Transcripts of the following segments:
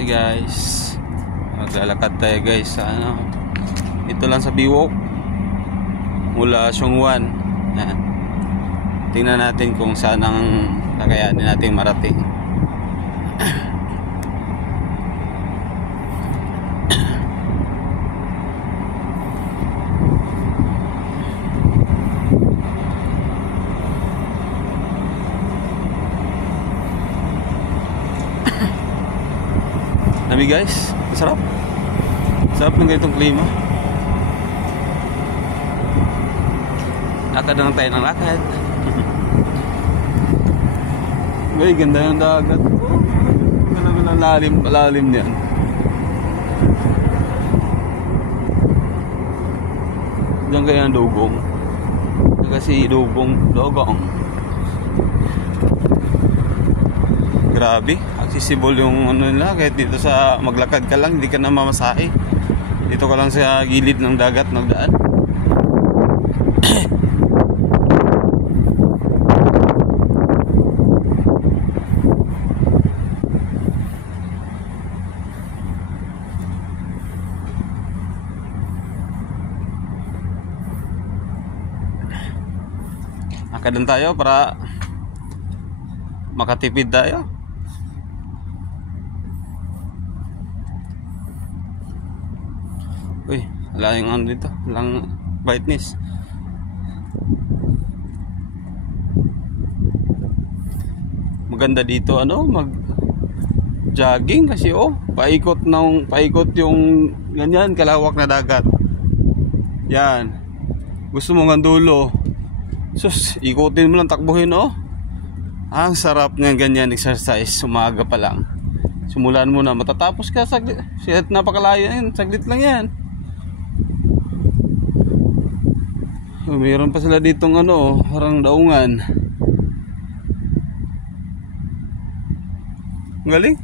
Hey guys, maglalakad tayo guys sa ano, ito lang sa Biwok mula Siongwan. Yan. Tingnan natin kung saan ang kakayanin natin marating. Nabi guys, masarap. Sarap ng ganitong klima. Lakad na lang tayo ng lakad. Ay, ganda ng dagat. Ganda ng lalim niyan. Diyan kaya ang dugong. Kasi dugong. Grabe, accessible yung ano nila. Kahit dito sa maglakad ka lang, hindi ka na mamasahe. Dito ka lang sa gilid ng dagat nagdaan. Akadan tayo para makatipid tayo. Uy, wala yung ano dito, walang brightness. Maganda dito ano, mag jogging kasi paikot yung ganyan kalawak na dagat. Yan. Gusto mo ng dulo. Sus, ikutin mo lang, takbuhin Ang sarap ng ganyan exercise, umaga pa lang. Simulan mo na, matatapos ka saglit. Napakalayo yan, saglit lang yan. Mayroon pa sila ditong parang daungan. Galing.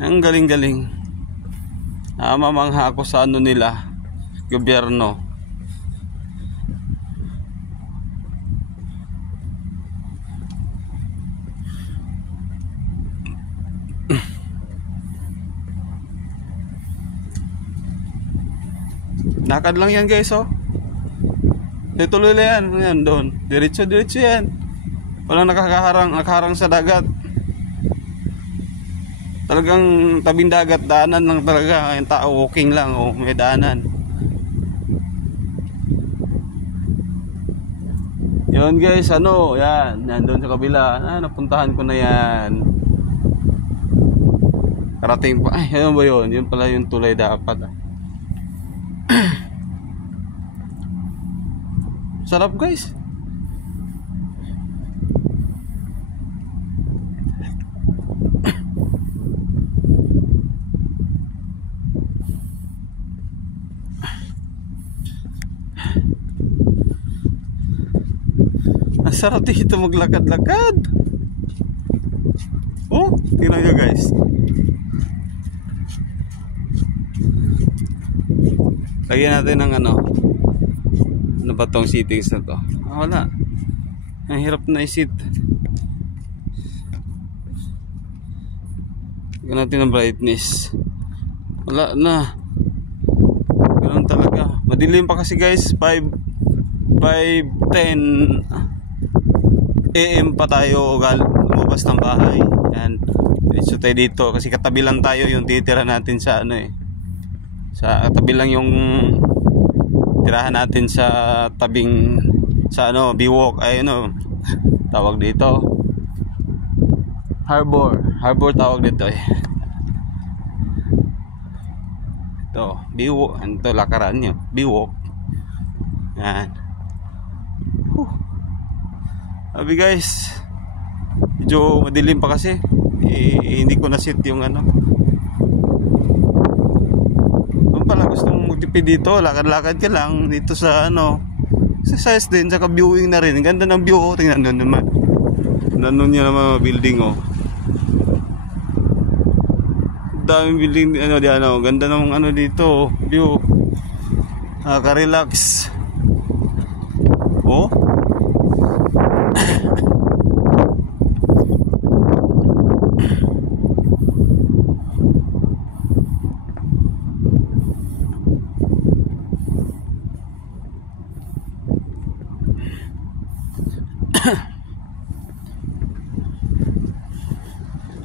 Ang galing. Mamangha ako sa nila, gobyerno. Lakad lang yan guys Tuloy lang yan doon. Diretso yan. Walang nakaharang sa dagat. Talagang tabing dagat, daanan lang talaga. Yung tao walking lang may daanan. Yun guys, yan doon sa kabila. Napuntahan ko na yan. Karating pa. Ay, ano ba yun? Yun pala yung tulay dapat Sarap guys. Ang sarap dito maglakad-lakad. Tingnan nyo guys. Lagyan natin ng ano ba tong seatings na to? Wala. Ang hirap na i-seat. Lagyan natin ng brightness. Wala na. Ganun talaga. Madilim pa kasi guys. 5:10 AM pa tayo lumabas ng bahay. Yan. Diretso tayo dito kasi katabi lang tayo yung titira natin sa sa katabi lang yung tirahan natin sa tabing sa Biwok tawag dito harbor tawag dito ito Biwok, ito lakaran nyo Biwok. Yan. Sabi guys, medyo madilim pa kasi hindi ko na set yung pala gustong magtipid dito, lakad-lakad ka lang dito sa exercise din, saka viewing na rin. Ganda ng view tingnan doon naman. Nanon niya naman building daming building ganda ng dito, view. Nakaka-relax.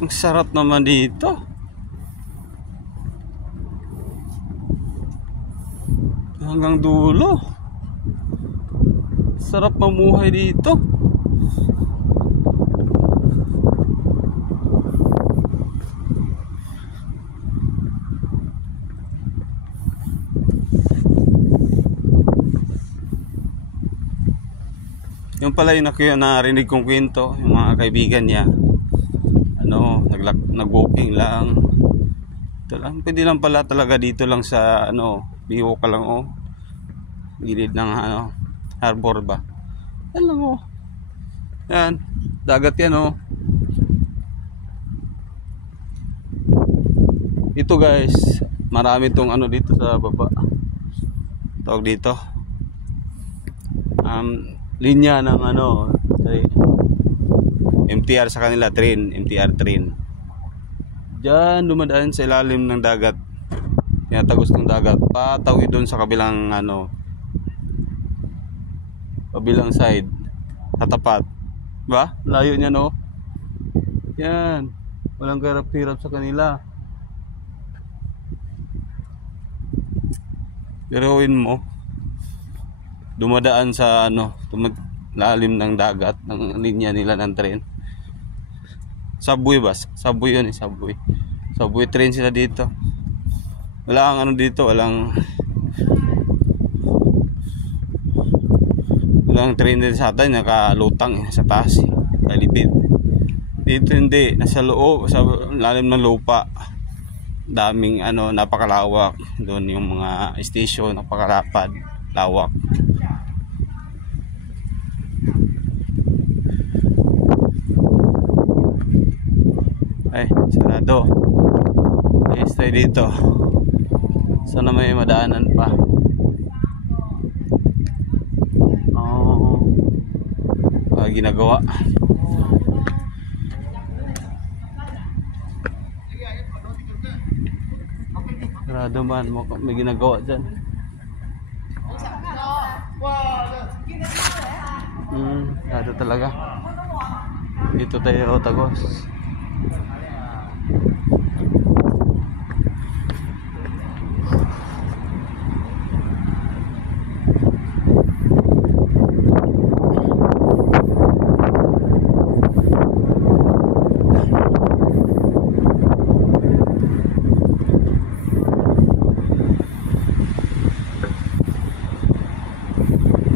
Ang sarap naman dito. Hanggang dulo. Sarap mamuhay dito. Yung pala yung narinig kong kwento, yung mga kaibigan niya, ano, nag-walking lang. Ito lang, pwede lang pala talaga dito lang sa, ano, biho ka lang, oh. Gilid ng, ano, harbor ba? Yan lang, oh. Yan, dagat yan, oh. Ito guys, marami tong ano dito sa baba. Tawag dito. Linya ng ano, MTR sa kanila, MTR train. Diyan dumadaan sa ilalim ng dagat. Tinatagos ng dagat. Patawid doon sa kabilang ano, kabilang side. Katapat. Ba? Layo niya, no? Yan. Walang garap-hirap sa kanila. Biruin mo, dumadaan sa ano, lalim ng dagat ng linya nila ng tren. Subway ba? Subway yun, subway. Subway train sila dito. Wala ang ano dito, walang train din sa atin, nakalutang sa taas, kalipid. Dito hindi, nasa loob, sa lalim ng lupa. Daming ano, napakalawak. Doon yung mga station, napakalapad, lawak. Ay, sarado. Ay, stay dito. Sana may madaanan pa. Oh, ginagawa. Sarado man, may ginagawa dyan. Sarado talaga. Dito tayo, Tagos.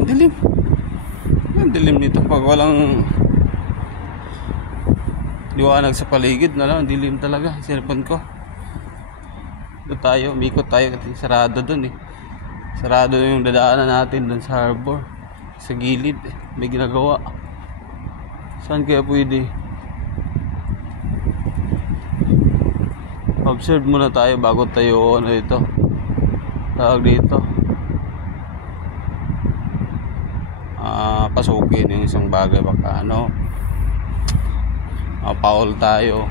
Dilim. Ang dilim nito pag walang liwanag sa paligid na lang, dilim talaga. Cellphone ko. Doon tayo, umikot tayo kasi sarado doon eh. Sarado yung dadaanan natin doon sa harbor. Sa gilid eh. May ginagawa. Saan kaya pwede? Observe muna tayo bago tayo ano ito. Tawag dito. Pasukin yung isang bagay, baka ano, paul tayo.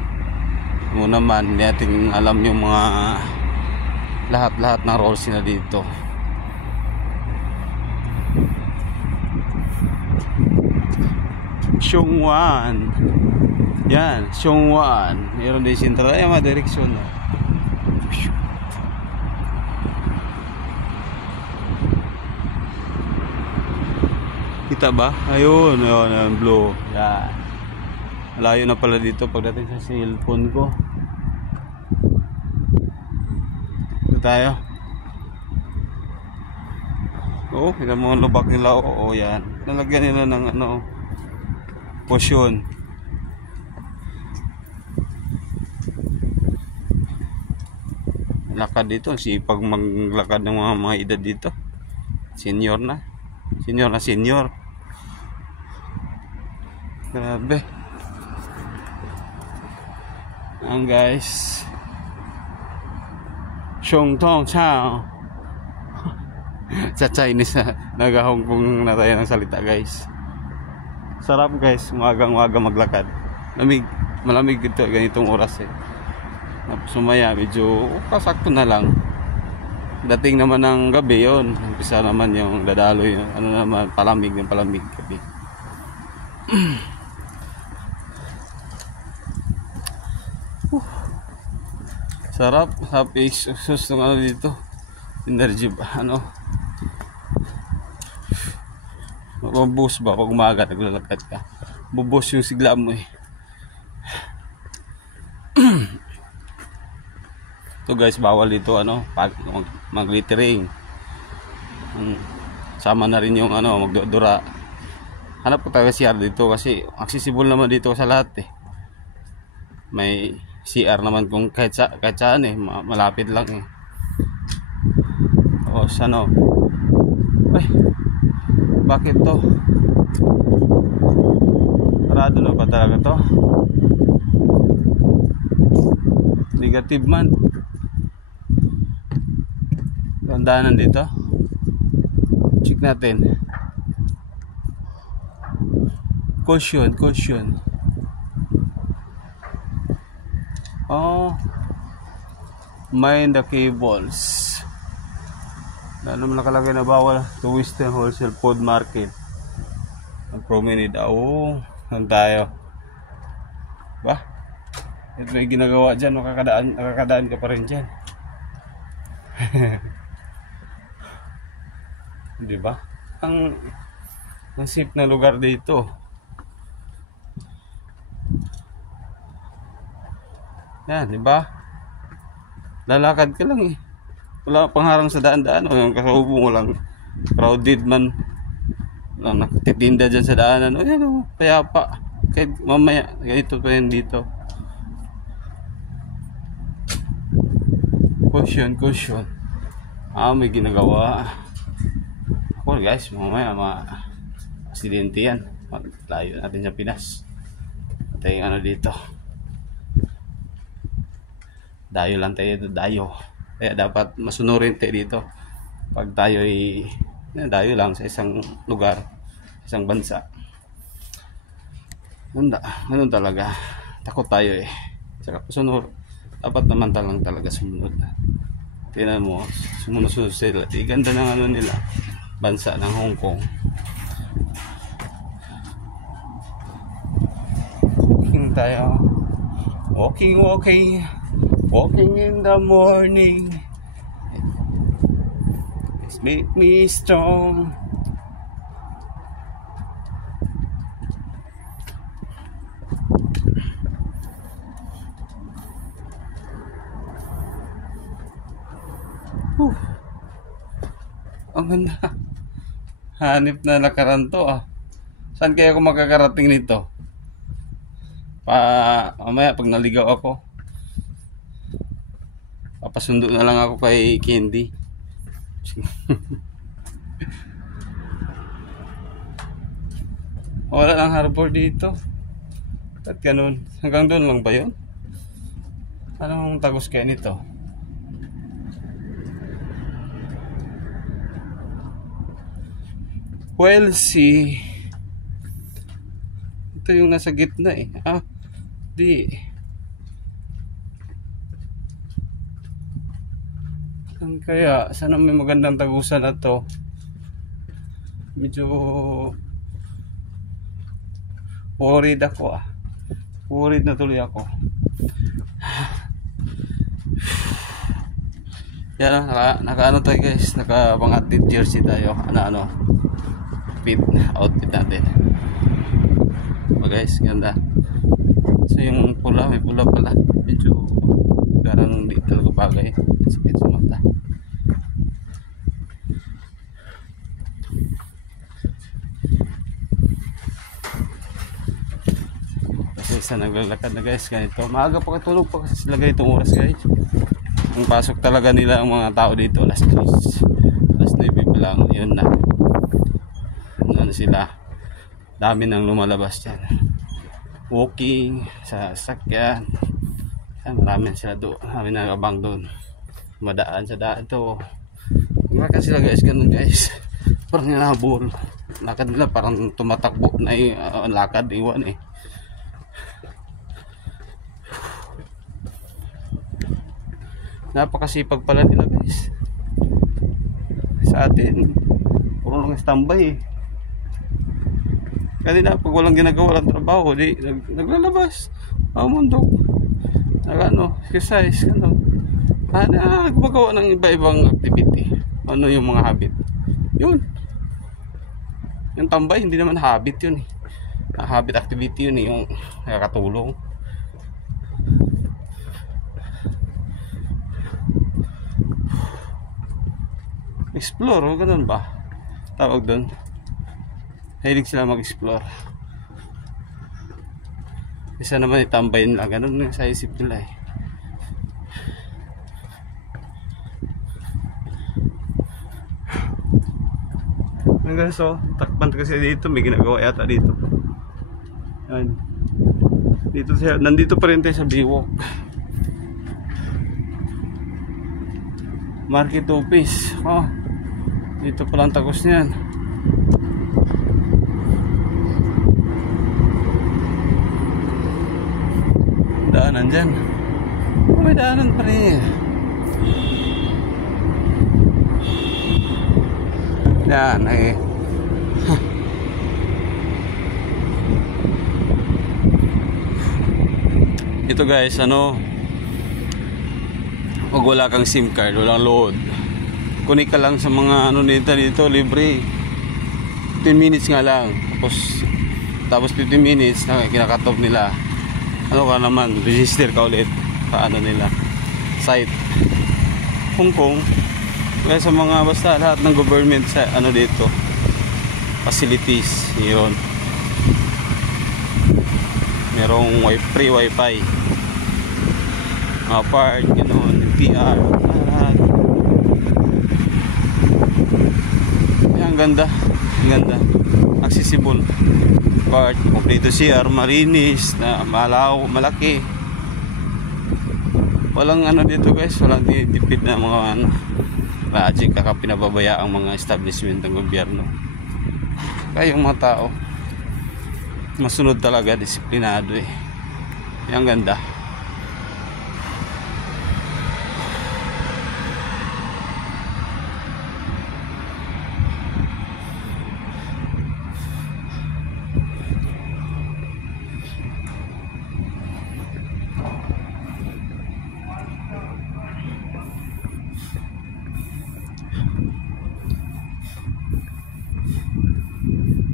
Muna man, hindi natin alam yung mga lahat ng roles na dito. Xiongwan. Yan, Xiongwan. Meron din sentral. Ay, mga direksyon. Kita ba? Ayun, ayun, blue. Yan. Malayo na pala dito pagdating sa cellphone ko. Ito tayo. Oo, ilang mga lubak nila. Oo, yan. Nalagyan nila ng ano, potion. Lakad dito. Sipag maglakad ng mga edad dito. Senior na. Senior. Grabe. Ang guys. Xiong Tong Chao. Sa Chinese naga-Hong Kong na tayo ng salita guys. Sarap guys, umagang-umaga maglakad. Malamig dito ganitong oras eh. Sumaya medyo pasakto na lang. Dating naman ng gabi yon, umpisa naman yung dadaloy, ano naman, palamig gabi. Sarap, happy exhaust ng ano dito. Energy ba? Ano? Mabubus ba pag umaga naglalakad ka? Bubus yung sigla mo eh. Ito guys, bawal dito ano, mag-littering. Sama na rin yung ano, magdodora. Hanap ko tayo CR dito kasi accessible naman dito sa lahat eh. May CR naman kung kahit saan eh, malapit lang eh. O ano? Ay, bakit to? Sarado na ba talaga to? Negative man. Tandaanan dito. Check natin. Caution. Oh, mind the cables. Ano naman nakalagay na bawal to Western Wholesale Food Market. Ang promenade. Oh, saan tayo? Ba? Ito may ginagawa dyan. Nakakadaan ka pa rin dyan. Diba? Ang safe na lugar dito. Yan, diba? Lalakad ka lang eh. Wala pang harang sa daan-daan. O yung kasalubong mo lang. Crowded man. Lang nakatitinda dyan sa daanan. O yan o, kaya pa. Kahit mamaya, ganito pa yan dito. Caution. May ginagawa. Ako guys, mamaya aksidente yan. Layo natin sa Pinas. Ito yung ano dito. Dayo lang tayo, dayo. Kaya dapat masunurin tayo dito. Pag tayo ay dayo lang sa isang lugar, isang bansa. Ganun talaga. Takot tayo eh. Saka pasunod. Dapat naman talaga sumunod. Tingnan mo, sumunod sila. Ganda ng ano nila. Bansa ng Hong Kong. Walking tayo. Walking in the morning. It's make me strong. Ang ganda. Hanip na lakaran to ah. Saan kaya ako makakarating nito? Mamaya pag naligaw ako, papasundo na lang ako kay Candy. Wala lang harbor dito. At ganun. Hanggang doon lang ba yun? Anong tagos kaya nito? Well, see. Ito yung nasa gitna eh. Di. Saan kaya? Sana may magandang tagusan na to. Medyo worried ako ah. Worried na tuloy ako. Yan, naka-ano tayo guys. Naka-pang-athlete jersey tayo. Fit outfit natin. Guys, ganda. So yung pula, may pula pala. Medyo parang hindi talaga bagay. Sakit sa mata. Kasi isa naglalakad na guys, ganito. Maaga pa katulog pa kasi sila ganitong oras guys. Ang pasok talaga nila ang mga tao dito alas 3. Alas 9 pa lang. Yun na. Ano sila. Dami nang lumalabas dyan. Walking sa sakyan. Marami sila doon. Marami na abang doon. Madaan sa daan to. Kumakan sila guys. Ganun guys. Parang nabol. Lakad nila parang tumatakbo na lakad. Iwan eh. Napakasipag pala nila guys. Sa atin puro lang standby eh. Kanina pag walang ginagawa lang trabaho, di naglalabas. Mundo. ano, exercise, ano. Gumagawa ng iba-ibang activity. Ano yung mga habit? Yun. Yung tambay, hindi naman habit yun eh. Habit activity yun eh, yung nakakatulong. Explore, ganun ba? Tawag doon. Hilig sila mag-explore. Isa naman itambay nila, ganun sa isip nila eh. Hanggang so, takpan kasi dito, may ginagawa yata dito. Yan. Dito siya, nandito pa rin tayo sa Biwok. Market office. Oh. Dito pa lang tagos niyan. Daanan dyan. Oh, may daanan pa rin. Yan, eh. Ito guys, ano, pag wala kang SIM card, walang load, kunik ka lang sa mga ano dito libre. 10 minutes nga lang. Tapos 15 minutes na kinakat off nila. Ano ka naman, register ka ulit sa ano nila, site. Hong Kong. Kaya sa mga basta lahat ng government sa ano dito, facilities, yun. Merong free wifi. Park, ganoon, PR, lahat. Ang ganda, ang ganda. Accessible. Park, kompleto CR, marinis, na malaw, malaki. Walang ano dito guys, walang ditipid na mga ano, project, kaka pinababaya ang mga establishment ng gobyerno. Kaya yung mga tao, masunod talaga, disiplinado eh. Ang ganda.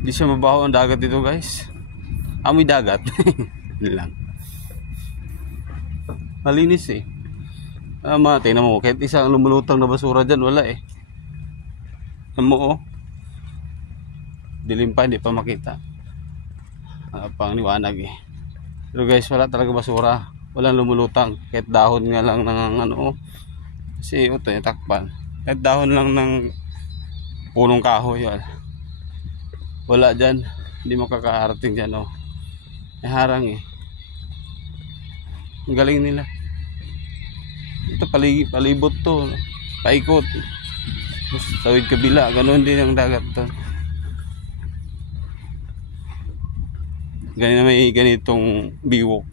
Di siya mabaho ang dagat dito guys. Amoy dagat. Lang. Malinis eh. Tingnan mo, kahit isang lumulutang na basura dyan, wala eh. Mo oh. Dilim pa, hindi pa makita. Pang liwanag eh. Pero guys, wala talaga basura. Walang lumulutang. Kahit dahon nga lang ng ano. Kasi ito yung takpan. Kahit dahon lang ng punong kahoy. Wala dyan. Hindi makakarating dyan oh. May harang eh. Ang galing nila. Ito palibot to. Paikot. Tawid kabila. Ganoon din ang dagat to. Ganyan na may ganitong Biwok.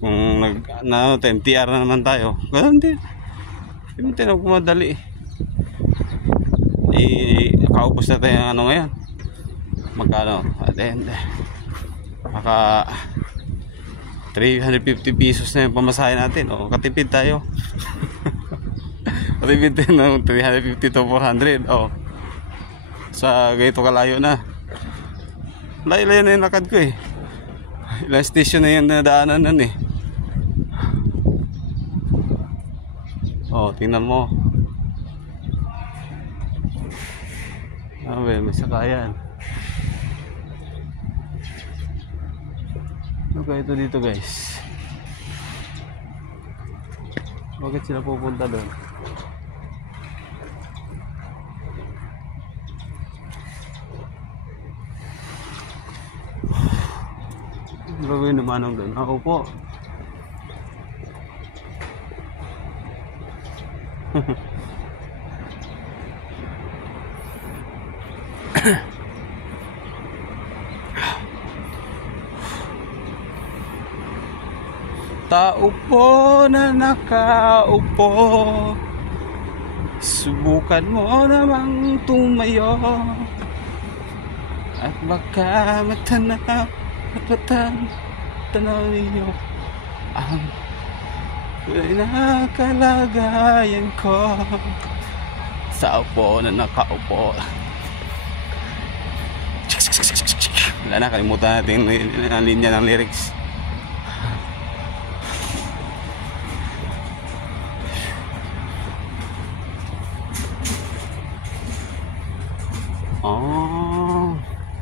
Kung MTR na naman tayo, ganoon din. Hindi mo tayo pumadali nakaubos na tayo ano ngayon. Magkano? Maka 350 pesos na yung pamasahe natin. O, katipid tayo. Katipid tayo ng 350 to 400. O, sa ganito kalayo na. Layo-layo na yung lakad ko eh. Ilang station na yung nadaanan nun eh. O, tingnan mo. May sakayan. Okay, ito dito guys. Bakit sila pupunta doon? Gagawin naman ang doon. Ako po. Tao po na nakaupo Subukan mo namang tumayo at baka matanaw at tanaw ninyo ang tunay na kalagayan ko sa upo na nakaupo. Wala na, kalimutan natin ang linya ng lyrics.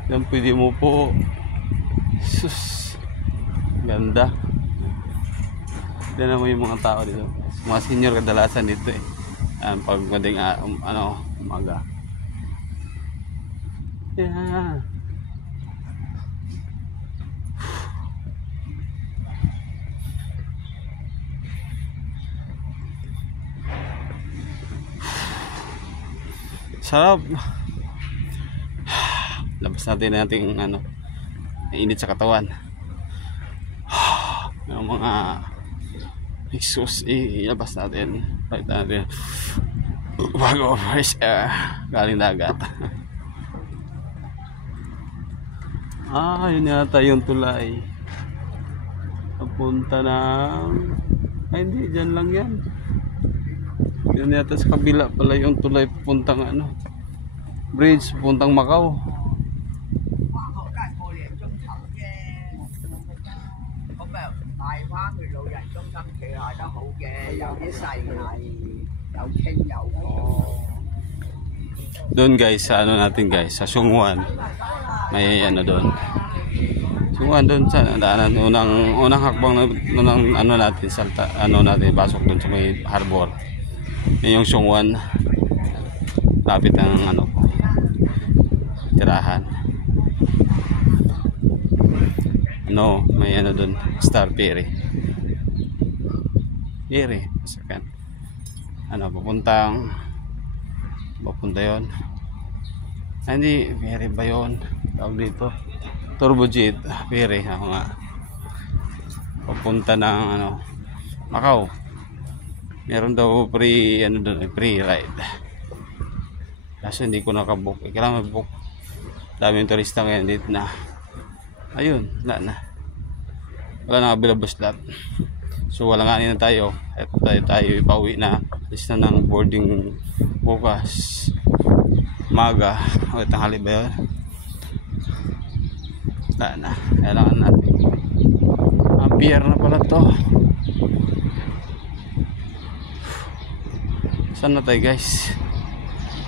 Yan pwede mo po. Sus, ganda. Tignan mo yung mga tao dito. Mga senior kadalasan dito eh. Pag mading umaga. Yeah. Sarap. Labas natin init sa katawan. Yung mga exhaust ilabas natin. Pakita natin bago fresh air galing dagat. Yun yata yung tulay papunta ng hindi, dyan lang yan. Yun yata sa kabila pala yung tulay papuntang bridge papuntang Macau. Doon guys, sa natin guys, sa Sungwan may doon. Sungwan doon sa daanan, unang hakbang natin salta, natin pasok doon sa may harbor. Yan yung Sungwan. Lapit ng tirahan. May doon, Star Ferry. Sakan. Papunta yon. Hindi, ferry ba yun? Tawag dito. Turbojet ferry. Papunta ng Macau. Meron daw free free ride. Kaso hindi ko nakabook. Kailangan mag-book. Daming turista ngayon dito na. Ayun, wala na available slot. So wala nga na tayo at tayo ipauwi na. Alis na ng boarding bukas maga o tanghali ba yun? Wala na, kailangan natin ang pier na pala to. Saan na tayo guys?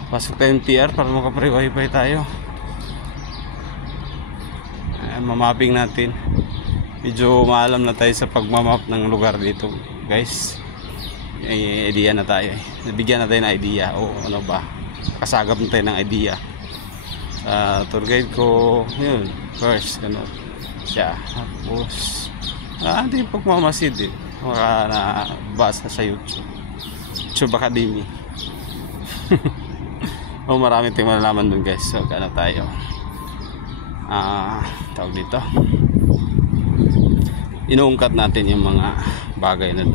Pasok tayo yung pier para maka-free wifi tayo. Mamapping natin. Medyo maalam na tayo sa pagmamap ng lugar dito guys. Idea na tayo. Nabigyan na tayo ng idea o kasagap na tayo ng idea. Tour guide ko yun first siya. Tapos hindi pagmamasid nabasa sa YouTube Academy. Marami tayong malalaman dun guys. So tayo tawag dito, inuungkat natin yung mga bagay na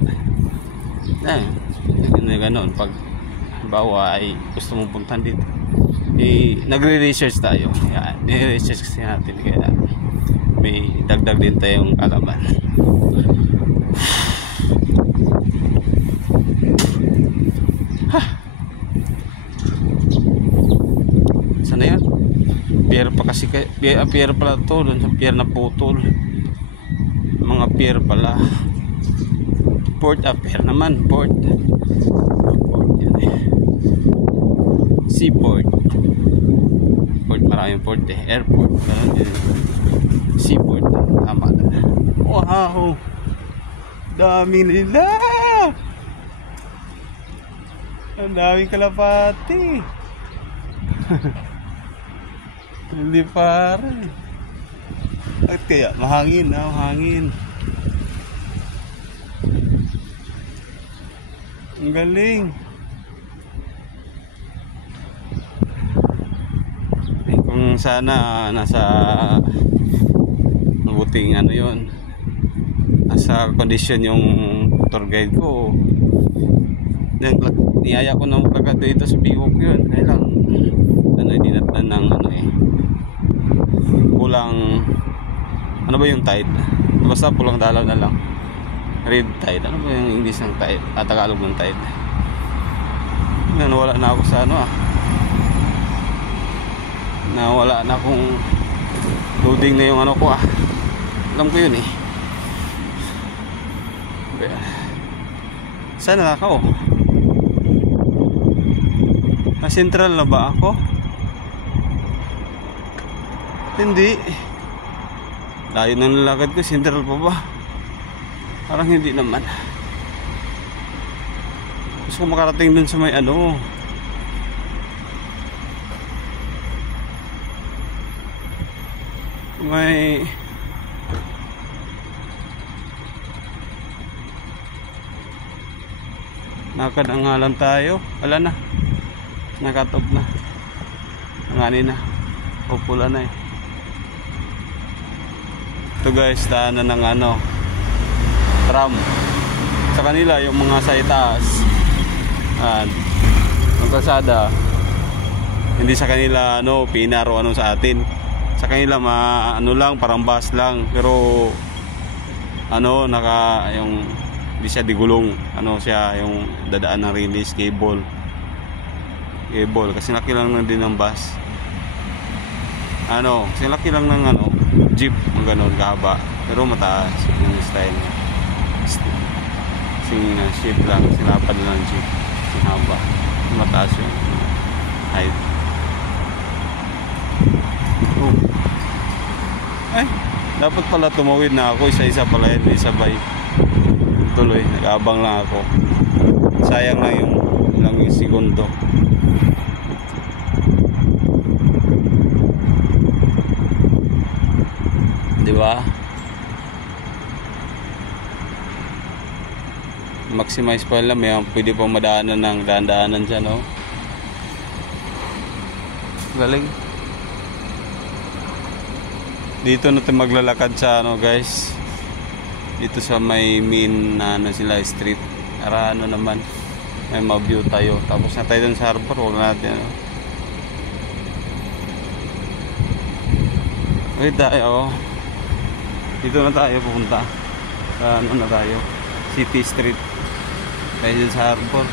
gano'n. Pag bawa ay gusto mong puntan dito, nagre-research tayo. Yan, nire-research kasi natin, kaya may dagdag din tayong kalaban. Sana yan? Pier pa kasi, pier pala to, doon sa pier na putol. Mga pier pala. Port, pier naman, port yan Seaport. Port, maraming port airport, seaport, tama na. Wow, dami nila, ang daming kalapati. Hindi pare. At kaya mahangin, mahangin. Ang galing. Kung sana nasa mabuting yun, nasa kondisyon yung tour guide ko, niyaya ko na maglagat dito sa Biwok yun. Kaya lang, ano, hindi natnan ng ano eh. Kulang, ano ba yung tide? Basta pulang dalaw na lang. Red tide. Ano ba yung English ng tide? Tagalog ng tide. Nawala na ako sa ano ah. Nawala na akong loading na yung ano ko ah. Alam ko yun eh. Saan na ako? Central na ba ako? Hindi. Layo ng lalakad ko, central pa ba? Parang hindi naman. Gusto ko makarating dun sa may ano. May nakadangalan tayo. Wala na. Nakatop na. Ngani na. Pupula na eh. Ito guys, daanan ng ano, tram. Sa kanila yung mga sa itaas. Ang kalsada. Hindi sa kanila ano, pinar o ano sa atin. Sa kanila ano lang, parang bus lang. Pero ano, yung hindi siya digulong. Ano siya, yung dadaan ng release cable. Kasi laki lang din ng bus. Ano, kasi laki lang ng ano, jeep, mga ganon kahaba. Pero mataas yung style niya. Sing shape lang, sinapad lang ng jeep. Haba. Mataas yung height. Oh. Ay, dapat pala tumawid na ako. Isa-isa pala yun, isabay. Tuloy, nag-abang lang ako. Sayang na yung ilang segundo. Diba? Maximize pa lang, may pwede pang madaanan ng daan-daanan dyan, no? Galing. Dito natin maglalakad sa ano guys, dito sa may main na ano sila street. Para ano naman, may ma-view tayo. Tapos na tayo dun sa harbor, huwag natin ano. Wait tayo, oh. Dito na tayo pupunta. Ano na tayo? City Street. Tayo dun sa harbor.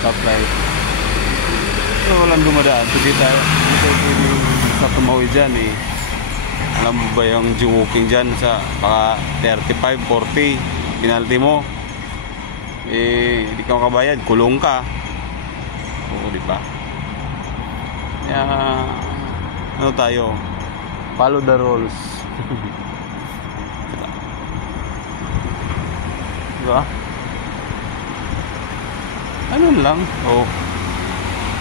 Stoplight. So, walang dumadaan. Sige tayo. Dito sa tumawid dyan eh. Alam mo ba yung walking dyan sa baka 35, 40 penalty mo eh, hindi ka makabayad, kulong ka. Oo, di ba? Kaya ano tayo, follow the rules. Diba? Ano lang, oh,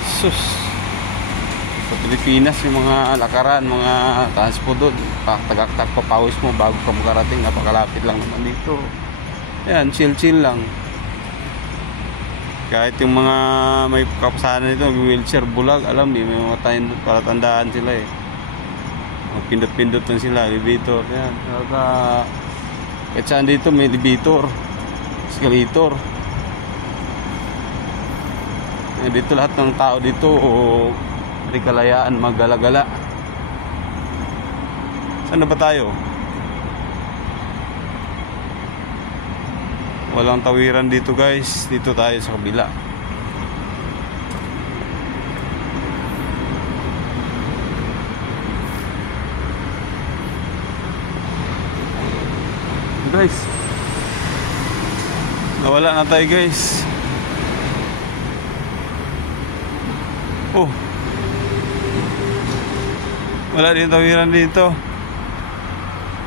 sus, sa Pilipinas yung mga lakaran, mga transport doon, tagaktak papawis mo bago ka makarating. Napakalapit lang naman dito. Yan, chill lang. Kahit yung mga may kapasanan nito, wheelchair bulag, alam niyo, may mga tayo para tandaan sila eh. Pindot-pindot lang sila, elevator. Yan, kahit saan dito may elevator, escalator. Yan, dito lahat ng tao dito may kalayaan maggalagala. Saan na ba tayo? Walang tawiran dito guys. Dito tayo sa kabila. Guys, nawala na tayo guys. Oh, wala din tawiran dito.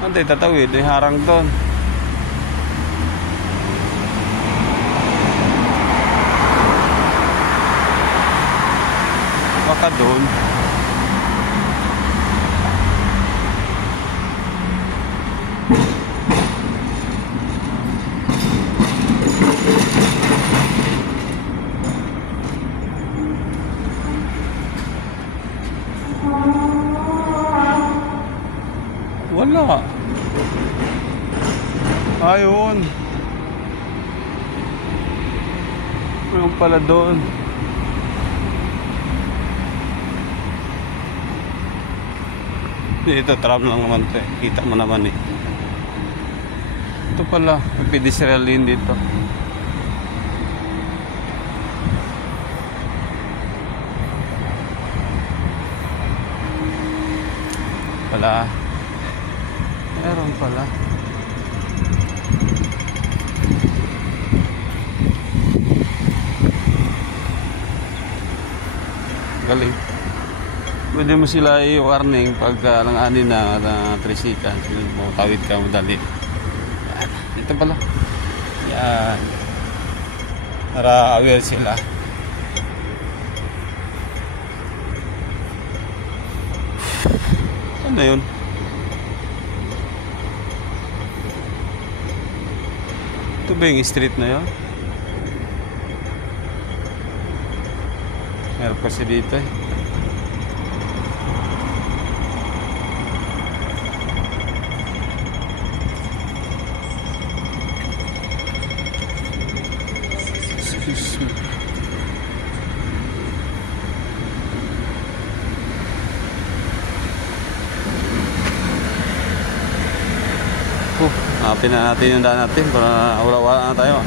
Antay tatawid, may harang doon. Baka doon. Wala. Ayun. Yung pala doon. Dito, tram lang naman ito eh. Kita mo naman eh. Ito pala, may pedestrian lane dito. Pala. Meron pala. Galing. Pwede mo sila i-warning pagka lang-ani na trisika. Tawid ka madali. Yan. Ito pala. Yan. Para aware sila. Ano yun? Ito ba yung street na yun? Meron kasi dito eh. Excuse me. Hanapin na natin yung daan natin para wala na tayo.